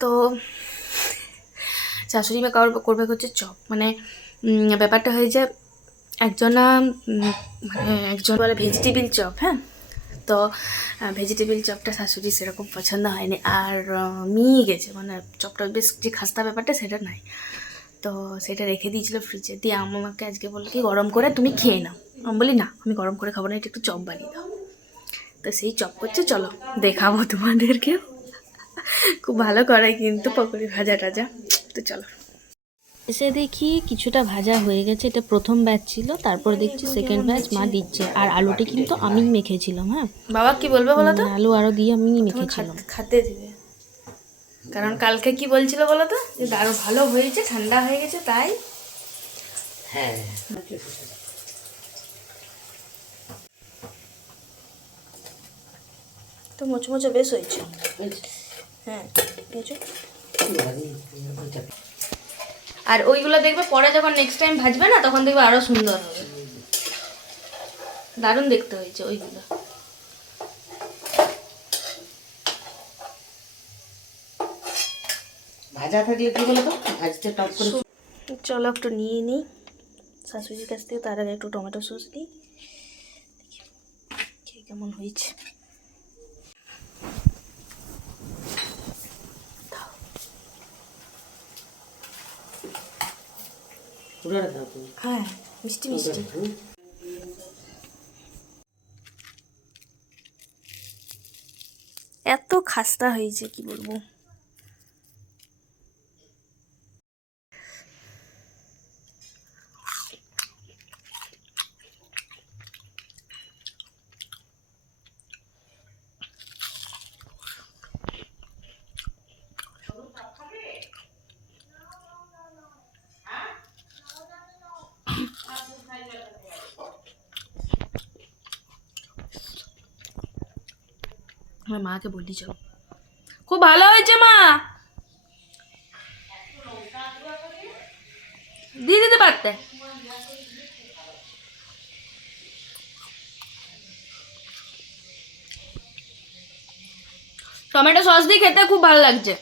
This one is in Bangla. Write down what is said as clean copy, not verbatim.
তো শাশুড়ি মা করবে হচ্ছে চপ, মানে ব্যাপারটা হয়েছে একজনা মানে একজন বলে ভেজিটেবিল চপ, হ্যাঁ। তো ভেজিটেবিল চপটা শাশুড়ি সেরকম পছন্দ হয়নি, আর মিয়ে গেছে, মানে চপটা বেশ যে খাস্তা ব্যাপারটা সেটা নাই। তো সেটা রেখে দিয়েছিলো ফ্রিজে, দিয়ে আমাকে আজকে বললো কি গরম করে তুমি খেয়ে নাও। আমি বলি না, আমি গরম করে খাবো না, এটা একটু চপ বানিয়ে দাও। তো সেই চপ করছে, চলো দেখাবো তোমাদেরকেও। খুব ভালো করে কিন্তু পকোড়ি ভাজা টাজা। তো চলো। এসে দেখি কিছুটা ভাজা হয়ে গেছে, এটা প্রথম ব্যাচ ছিল, তারপর দেখছি সেকেন্ড ব্যাচ মা দিচ্ছে। আর আলুটা কিন্তু আমি মেখেছিলাম, হ্যাঁ। বাবা কি বলবে বলো তো? আলু আরও দিয়ে আমি মেখেছিলাম, খেতে দিবে। কারণ কালকে কি বলছিল বলো তো, যে আরো ভালো হয়েছে, ঠান্ডা হয়ে গেছে তাই। হ্যাঁ, তো মোচমোচে বেশ হয়েছে। হ্যাঁ, আর ওইগুলো দেখবে পরে যখন নেক্সট টাইম ভাজবে না, তখন দেখবে আরো সুন্দর হবে, দারুণ দেখতে হয়েছে ওইগুলো। ভাজা থাকলে কি বলো তো, ভাজতে টক করে। চলো একটু নিয়ে নিই শাশুড়ির কাছ থেকে, তার আগে একটু টমেটো সস দিই, দেখি কেমন হয়েছে। হ্যাঁ, মিষ্টি মিষ্টি। এত খাস্তা হয়েছে কি বলবো। আমার মাকে বললি চলো, খুব ভালো হয়েছে মা, দিয়ে দিতে পারতে। টমেটো সস দিয়ে খেতে খুব ভালো লাগছে।